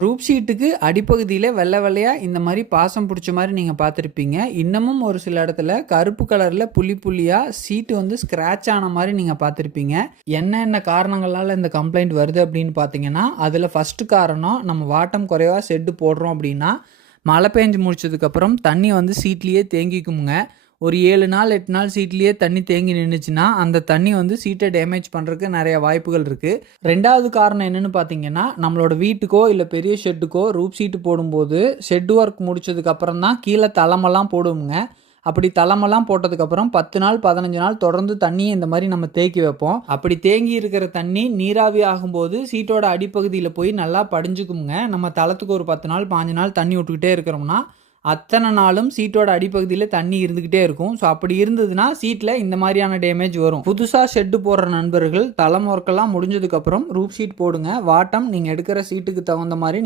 ரூப் ஷீட்டுக்கு அடிப்பகுதியில் வெள்ளை வெள்ளையாக இந்த மாதிரி பாசம் பிடிச்ச மாதிரி நீங்கள் பார்த்துருப்பீங்க. இன்னமும் ஒரு சில இடத்துல கருப்பு கலரில் புள்ளி புள்ளியாக சீட்டு வந்து ஸ்க்ராட்ச் ஆன மாதிரி நீங்கள் பார்த்துருப்பீங்க. என்ன காரணங்களால் இந்த கம்ப்ளைண்ட் வருது அப்படின்னு பார்த்தீங்கன்னா, அதில் ஃபஸ்ட்டு காரணம் நம்ம வாட்டம் குறைவாக ஷெட்டு போடுறோம் அப்படின்னா மழை பெஞ்சு முடிச்சதுக்கப்புறம் தண்ணி வந்து சீட்லேயே தேங்கிக்குமுங்க. ஒரு 7 நாள் 8 நாள் சீட்லேயே தண்ணி தேங்கி நின்றுச்சுன்னா அந்த தண்ணி வந்து சீட்டை டேமேஜ் பண்ணுறதுக்கு நிறைய வாய்ப்புகள் இருக்குது. ரெண்டாவது காரணம் என்னென்னு பார்த்தீங்கன்னா, நம்மளோட வீட்டுக்கோ இல்லை பெரிய ஷெட்டுக்கோ ரூப் ஷீட்டு போடும்போது ஷெட் ஒர்க் முடிச்சதுக்கப்புறம் தான் கீழே தளமெல்லாம் போடுவோங்க. அப்படி தளமெல்லாம் போட்டதுக்கப்புறம் 10 நாள் 15 நாள் தொடர்ந்து தண்ணியை இந்த மாதிரி நம்ம தேக்கி வைப்போம். அப்படி தேங்கி இருக்கிற தண்ணி நீராவி ஆகும்போது சீட்டோட அடிப்பகுதியில் போய் நல்லா படிஞ்சுக்குங்க. நம்ம தளத்துக்கு ஒரு 10 நாள் 15 நாள் தண்ணி விட்டுக்கிட்டே இருக்கிறோம்னா அத்தனை நாளும் சீட்டோட அடிப்பகுதியில் தண்ணி இருந்துக்கிட்டே இருக்கும். ஸோ அப்படி இருந்ததுன்னா சீட்டில் இந்த மாதிரியான டேமேஜ் வரும். புதுசாக ஷெட்டு போடுற நண்பர்கள் தளம் ஒர்க்கெல்லாம் முடிஞ்சதுக்கப்புறம் ரூப் ஷீட் போடுங்க. வாட்டம் நீங்கள் எடுக்கிற சீட்டுக்கு தகுந்த மாதிரி